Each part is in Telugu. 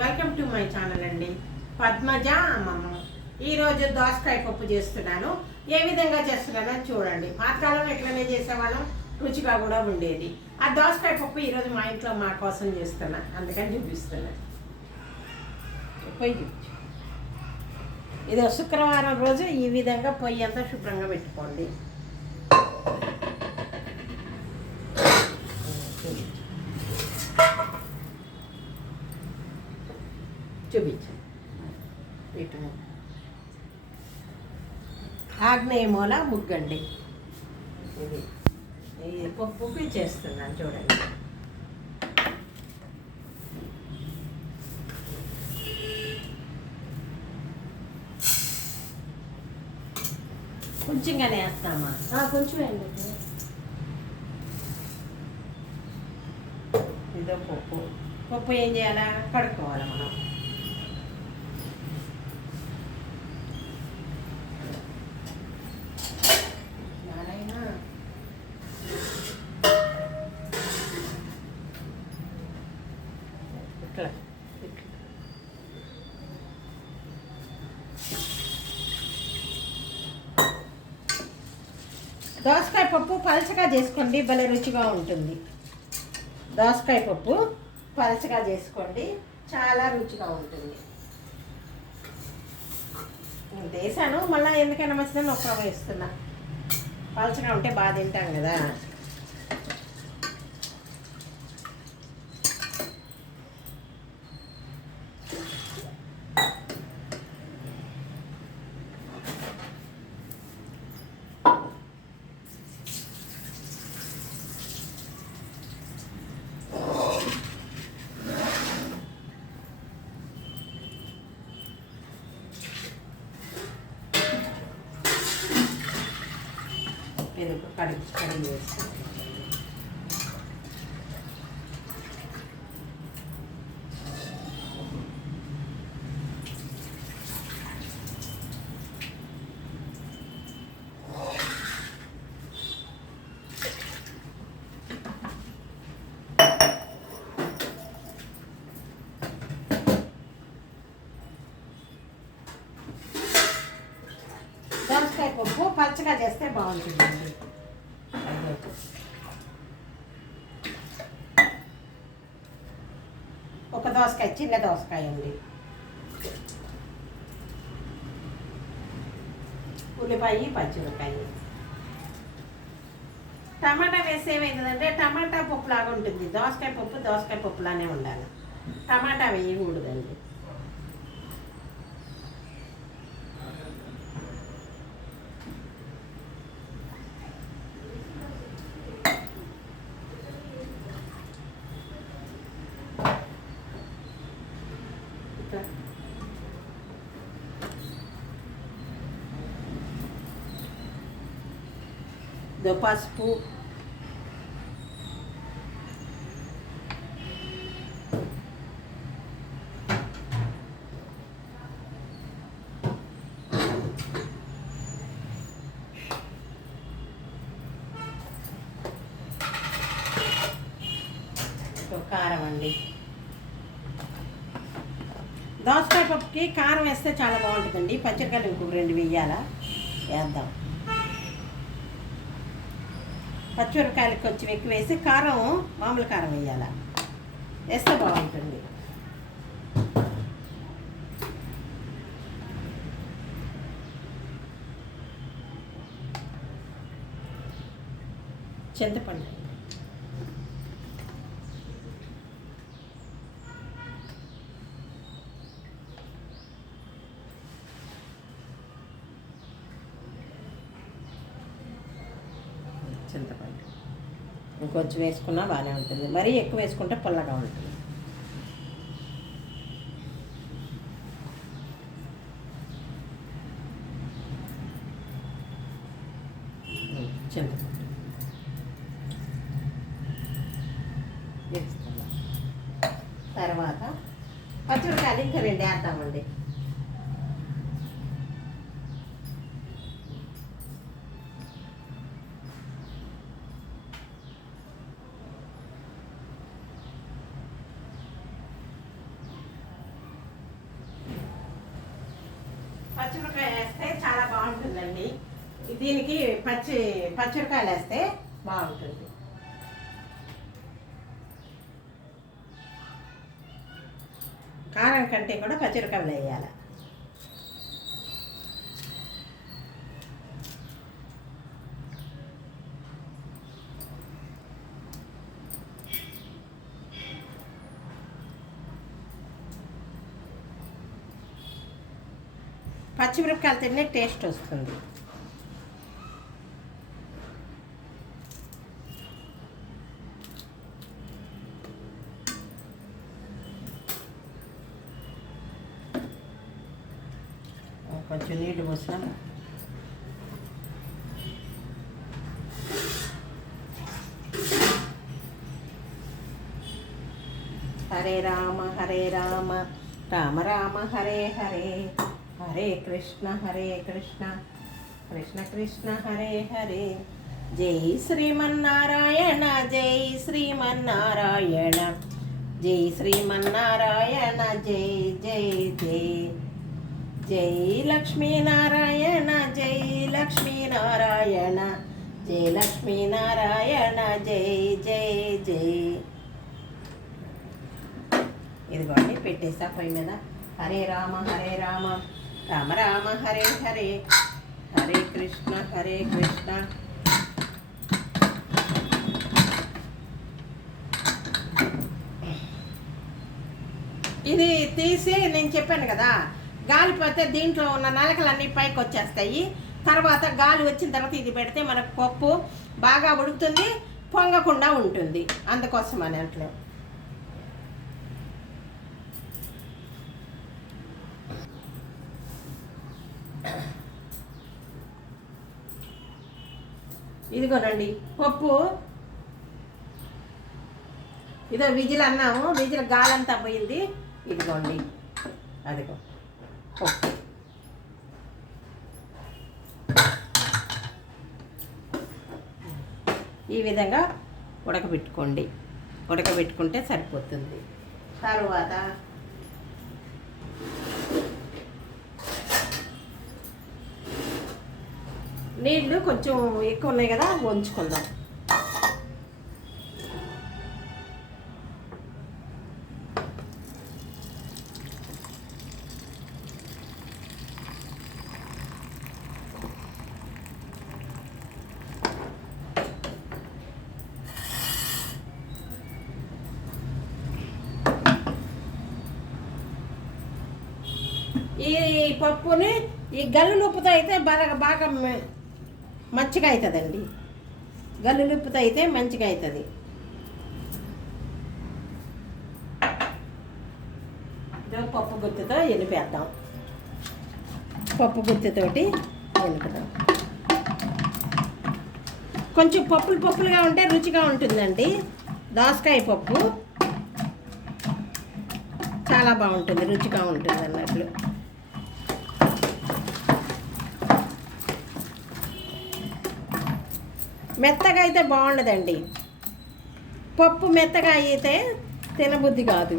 వెల్కమ్ టు మై ఛానల్ అండి. పద్మజ అమ్మమ్మ. ఈరోజు దోసకాయ పప్పు చేస్తున్నాను. ఏ విధంగా చేస్తున్నానో చూడండి. పాతకాలంలో ఎట్లనే చేసేవాళ్ళం, రుచిగా కూడా ఉండేది. ఆ దోసకాయ పప్పు ఈరోజు మా ఇంట్లో మా కోసం చేస్తున్నా, అందుకని చూపిస్తున్నాను. పొయ్యి చూపించు. ఇది శుక్రవారం రోజు ఈ విధంగా పొయ్యి అంతా శుభ్రంగా పెట్టుకోండి. చూపించు. ఇటు ఆగ్నేయ మూల ముగ్గండి. ఇది పప్పు చేస్తున్నాను చూడండి. కొంచెంగానే వేస్తామా? కొంచెం వేయండి. ఇదో పప్పు ఏం చేయాలా? కడుక్కోవాలి మనం. ఇట్లా దోసకాయ పప్పు పలచగా చేసుకోండి, భలే రుచిగా ఉంటుంది. దోసకాయ పప్పు పలచగా చేసుకోండి, చాలా రుచిగా ఉంటుంది. వేసాను, మళ్ళీ ఎందుకైనా మంచిదని ఒక్క వేస్తున్నా. పలచగా ఉంటే బాగా తింటాం కదా. నేను కడిగి వేస్తాను. దోసకాయ పప్పు పచ్చగా చేస్తే బాగుంటుందండి. ఒక దోసకాయ, చిన్న దోసకాయ అండి. ఉల్లిపాయ, పచ్చిమిరకాయ, టమాటా వేస్తే ఏమవుతుందంటే టమాటా పప్పు లాగా ఉంటుంది. దోసకాయ పప్పులానే ఉండాలి, టమాటా వేయకూడదండి. పసుపు, కారం అండి. దోసకాయ పప్పుకి కారం వేస్తే చాలా బాగుంటుందండి. పచ్చిమిరకాయలు ఇంకొక 2 వేయాలా, వేద్దాం. పచ్చిమిరకాయలు కొంచెం ఎక్కువ వేసి కారం మామూలు కారం వేయాల, వేస్తే బాగుంటుంది. చింతపండు, చింతపండు ఇంకొంచెం వేసుకున్నా బాగానే ఉంటుంది. మరీ ఎక్కువ వేసుకుంటే పుల్లగా ఉంటుంది. చింతపండు వేసుకున్నాం. తర్వాత పచ్చిమిరకాయలు ఇంకా 2 వేద్దామండి. అయిపోయిందండి. దీనికి పచ్చిమిరకాయలు వేస్తే బాగుంటుంది. కారం కంటే కూడా పచ్చిమిరకాయలు వేయాలి. పచ్చిమిరపకాయలు తినే టేస్ట్ వస్తుంది. కొంచెం నీళ్ళు పోసినా హరే రామ రామ రామ హరే హరే, హరే కృష్ణ కృష్ణ కృష్ణ హరే హరే. జై శ్రీమన్నారాయణ జై శ్రీమన్నారాయణ, జై శ్రీమన్నారాయణ జై జై జై. జై లక్ష్మీనారాయణ జై లక్ష్మీనారాయణ, జై లక్ష్మీనారాయణ జై జై జై. ఇదిగోండి పెట్టేసా పొయ్యి మీద. హరే రామ రామ రామ హరే హరే, హరే కృష్ణ కృష్ణ. ఇది తీసి నేను చెప్పాను కదా, గాలి పోతే దీంట్లో ఉన్న నలకలన్నీ పైకి వచ్చేస్తాయి. తర్వాత గాలి వచ్చిన తర్వాత ఇది పెడితే మనకు పప్పు బాగా ఉడుకుతుంది, పొంగకుండా ఉంటుంది. అందుకోసం అని అట్లా. ఇదిగోనండి పప్పు, ఇదో విజిల్ అన్నాము, విజిల్ గాలంతా పోయింది. ఇదిగోండి అదిగో పప్పు. ఈ విధంగా ఉడకబెట్టుకుంటే సరిపోతుంది. తరువాత నీళ్ళు కొంచెం ఎక్కువ ఉన్నాయి కదా, వంచుకుందాం. ఈ పప్పుని ఈ గల్లులుప్పుతో అయితే బాగా మంచిగా అవుతుందండి. గల్లులుప్పుతో అయితే మంచిగా అవుతుంది. పప్పు గుత్తితో ఎనిపేద్దాం. పప్పు గుత్తితోటి ఎనుపుదాం. కొంచెం పప్పులుగా ఉంటే రుచిగా ఉంటుందండి. దోసకాయ పప్పు చాలా బాగుంటుంది, రుచిగా ఉంటుంది అన్నట్లు. మెత్తగా అయితే బాగుండదండి. పప్పు మెత్తగా అయితే తినబుద్ధి కాదు.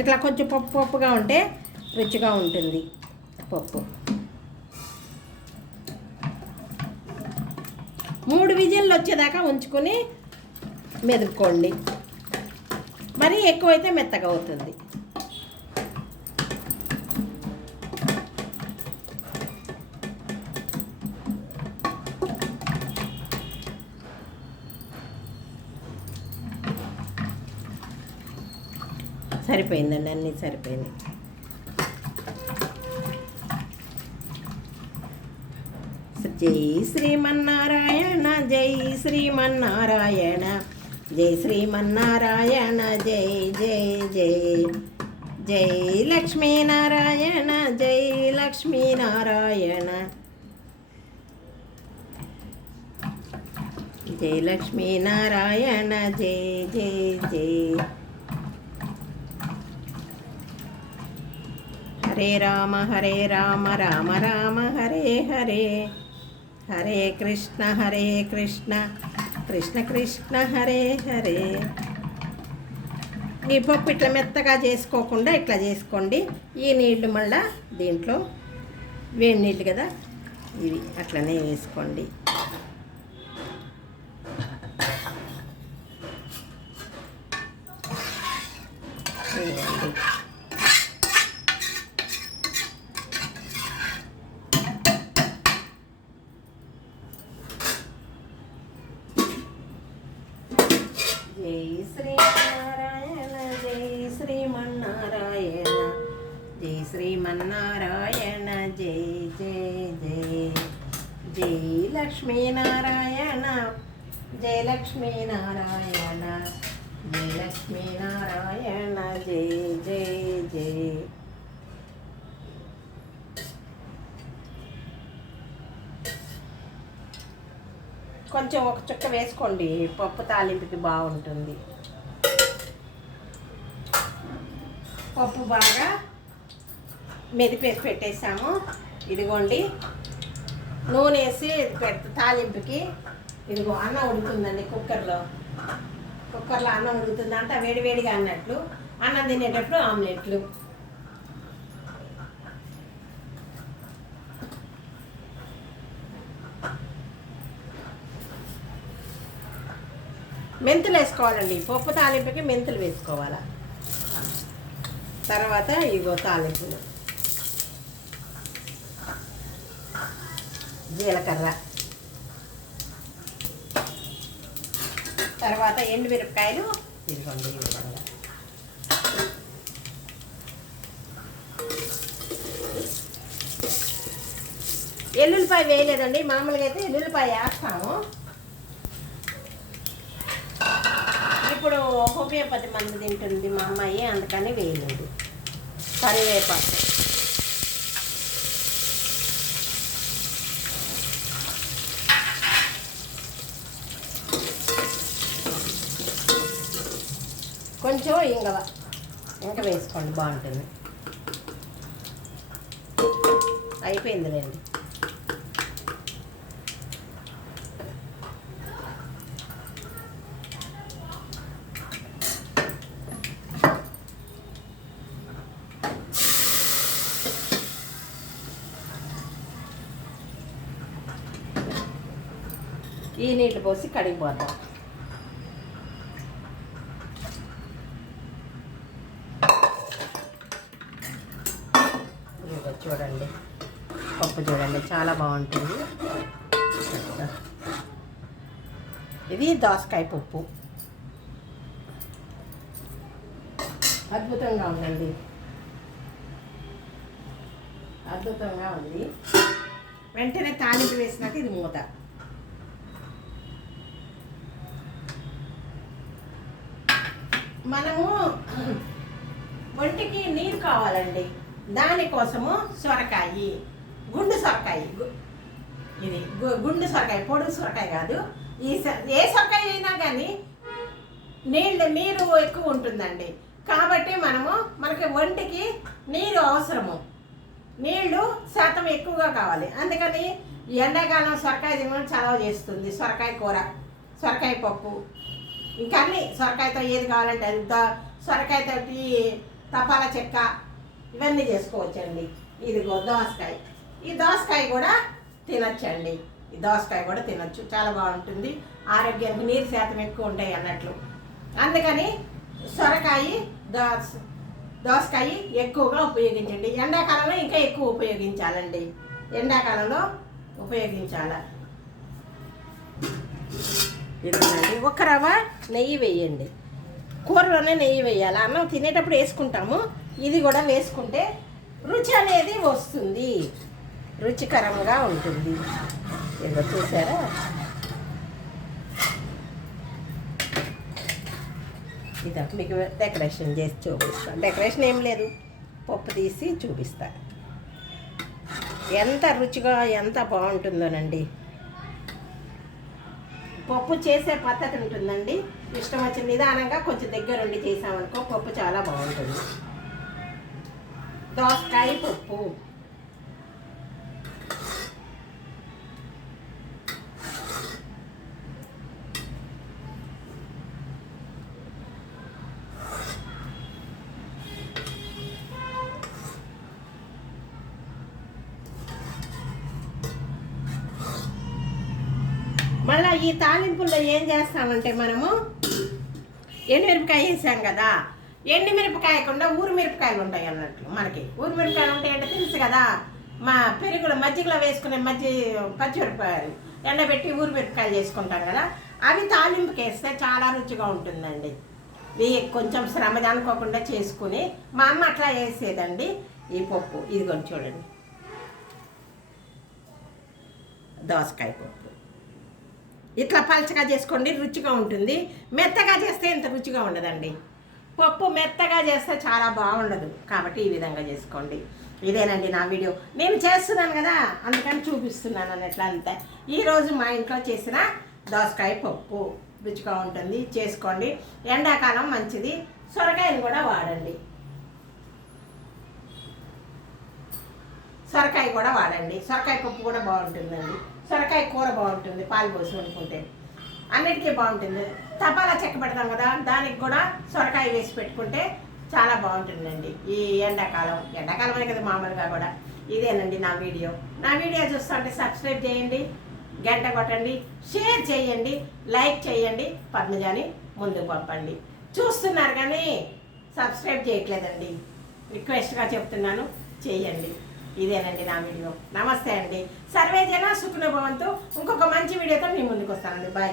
ఇట్లా కొంచెం పప్పుగా ఉంటే రుచిగా ఉంటుంది పప్పు. 3 విజిల్లు వచ్చేదాకా ఉంచుకొని మెదుపుకోండి. మరీ ఎక్కువైతే మెత్తగా అవుతుంది. సరిపోయిందండి, అన్నీ సరిపోయింది. జై శ్రీమన్నారాయణ జై శ్రీమన్నారాయణ, జై శ్రీమన్నారాయణ జై జై జై. జై లక్ష్మీనారాయణ జై లక్ష్మీనారాయణ, జై లక్ష్మీనారాయణ జై జై జై. హరే రామ రామ రామ హరే హరే, హరే కృష్ణ కృష్ణ కృష్ణ హరే హరే. ఈ పప్పు ఇట్లా మెత్తగా చేసుకోకుండా ఇట్లా చేసుకోండి. ఈ నీళ్లు మళ్ళీ దీంట్లో వేడి నీళ్ళు కదా, ఇవి అట్లనే వేసుకోండి. జై శ్రీమన్నారాయణ జై శ్రీమన్నారాయణ జై శ్రీమన్నారాయణ జై జై జై జై లక్ష్మీనారాయణ జై లక్ష్మీనారాయణ జై లక్ష్మీనారాయణ జై జై జై. కొంచెం ఒక చుక్క వేసుకోండి, పప్పు తాలింపుకి బాగుంటుంది. పప్పు బాగా మెదిపేసి పెట్టేసాము. ఇదిగోండి నూనె వేసి తాలింపుకి. ఇదిగో అన్నం ఉడుకుతుందండి కుక్కర్లో అన్నం ఉడుకుతుంది. అంతా వేడివేడిగా అన్నట్లు. అన్నం తినేటప్పుడు ఆమ్లెట్లు. మెంతులు వేసుకోవాలండి, పప్పు తాలింపుకి మెంతులు వేసుకోవాలా. తర్వాత ఇగో తాలింపులు, జీలకర్ర, తర్వాత ఎండుమిరపకాయలు. ఇదిగోండి ఈ విధంగా. ఎల్లుల్లిపాయ వేయలేదండి, మామూలుగా అయితే ఎల్లుల్లిపాయ వేస్తాము. ఇప్పుడు హోమియోపతి మందు తింటుంది మా అమ్మాయి, అందుకని వేయలేదు. కరివేపాకు, కొంచెం ఇంగవ ఇంకా వేసుకోండి, బాగుంటుంది. అయిపోయిందిలేండి. ఈ నీళ్ళు పోసి కడిగిపోద్దాం. చూడండి పప్పు చూడండి, చాలా బాగుంటుంది. ఇది దోసకాయ పప్పు, అద్భుతంగా ఉందండి, అద్భుతంగా ఉంది. వెంటనే తాలింపు వేసినాక ఇది మూత. మనము ఒంటికి నీరు కావాలండి, దానికోసము సొరకాయ, గుండు సొరకాయ. ఇది గుండు సొరకాయ, పొడుగు సొరకాయ కాదు. ఏ సొరకాయ అయినా కానీ నీరు ఎక్కువ ఉంటుందండి. కాబట్టి మనకి ఒంటికి నీరు అవసరము, నీళ్లు శాతం ఎక్కువగా కావాలి. అందుకని ఎండాకాలం సొరకాయ తినడం చలవ చేస్తుంది. సొరకాయ కూర, సొరకాయ పప్పు, ఇంకా అన్నీ సొరకాయతో ఏది కావాలంటే అది. సొరకాయతోటి తపాలా చెక్క ఇవన్నీ చేసుకోవచ్చండి. ఇదిగో దోసకాయ, ఈ దోసకాయ కూడా తినచ్చండి. ఈ దోసకాయ కూడా తినచ్చు, చాలా బాగుంటుంది. ఆరోగ్యానికి నీరు శాతం ఎక్కువ ఉంటాయి అన్నట్లు. అందుకని సొరకాయ దోసకాయ ఎక్కువగా ఉపయోగించండి. ఎండాకాలంలో ఇంకా ఎక్కువ ఉపయోగించాలండి, ఎండాకాలంలో ఉపయోగించాల. ఇదండి, ఒక రవ్వ నెయ్యి వేయండి. కూరలోనే నెయ్యి వేయాలి, అన్నం తినేటప్పుడు వేసుకుంటాము. ఇది కూడా వేసుకుంటే రుచి అనేది వస్తుంది, రుచికరంగా ఉంటుంది. ఏదో చూసారా, ఇది మీకు డెకరేషన్ చేసి చూపిస్తాను. డెకరేషన్ ఏం లేదు, పప్పు తీసి చూపిస్తాను. ఎంత రుచిగా ఎంత బాగుంటుందోనండి. పప్పు చేసే పద్ధతి ఉంటుందండి, ఇష్టం వచ్చిన నిదానంగా కొంచెం దగ్గరుండి చేసామనుకో పప్పు చాలా బాగుంటుంది. దోసకాయ పప్పు, మళ్ళీ ఈ తాలింపుల్లో ఏం చేస్తామంటే మనము ఎండుమిరపకాయ వేసాం కదా, ఎండుమిరపకాయ కాకుండా ఊరు మిరపకాయలు ఉంటాయి అన్నట్లు. మనకి ఊరు మిరపకాయలు ఉంటాయంటే తెలుసు కదా, మా పెరుగులో మజ్జిగలో వేసుకునే పచ్చిమిరపకాయలు ఎండబెట్టి ఊరు మిరపకాయలు చేసుకుంటాం కదా, అవి తాలింపుకి వేస్తే చాలా రుచిగా ఉంటుందండి. ఇది కొంచెం శ్రమ అనుకోకుండా చేసుకుని మా అమ్మ అట్లా వేసేదండి. ఈ పప్పు ఇదిగోండి చూడండి, దోసకాయ పప్పు ఇట్లా పలచగా చేసుకోండి, రుచిగా ఉంటుంది. మెత్తగా చేస్తే ఇంత రుచిగా ఉండదండి. పప్పు మెత్తగా చేస్తే చాలా బాగుండదు, కాబట్టి ఈ విధంగా చేసుకోండి. ఇదేనండి నా వీడియో. నేను చేస్తున్నాను కదా అందుకని చూపిస్తున్నాను అన్నట్లు అంతే. ఈరోజు మా ఇంట్లో చేసిన దోసకాయ పప్పు రుచిగా ఉంటుంది, చేసుకోండి. ఎండాకాలం మంచిది. సొరకాయను కూడా వాడండి, సొరకాయ కూడా వాడండి. సొరకాయ పప్పు కూడా బాగుంటుందండి. సొరకాయ కూర బాగుంటుంది, పాలు పోసి వండుకుంటే అన్నిటికీ బాగుంటుంది. తపాలా చెక్క పెడతాం కదా, దానికి కూడా సొరకాయ వేసి పెట్టుకుంటే చాలా బాగుంటుందండి. ఈ ఎండాకాలమే కదా మామూలుగా కూడా. ఇదేనండి నా వీడియో. నా వీడియో చూస్తుంటే సబ్స్క్రైబ్ చేయండి, గంట కొట్టండి, షేర్ చేయండి, లైక్ చేయండి, పద్మజాని ముందుకు పంపండి. చూస్తున్నారు కానీ సబ్స్క్రైబ్ చేయట్లేదండి, రిక్వెస్ట్గా చెప్తున్నాను, చేయండి. ఇదేనండి నా వీడియో. నమస్తే అండి. సర్వే జన సుఖినో భవంతు. ఇంకొక మంచి వీడియోతో మీ ముందుకు వస్తానండి. బాయ్.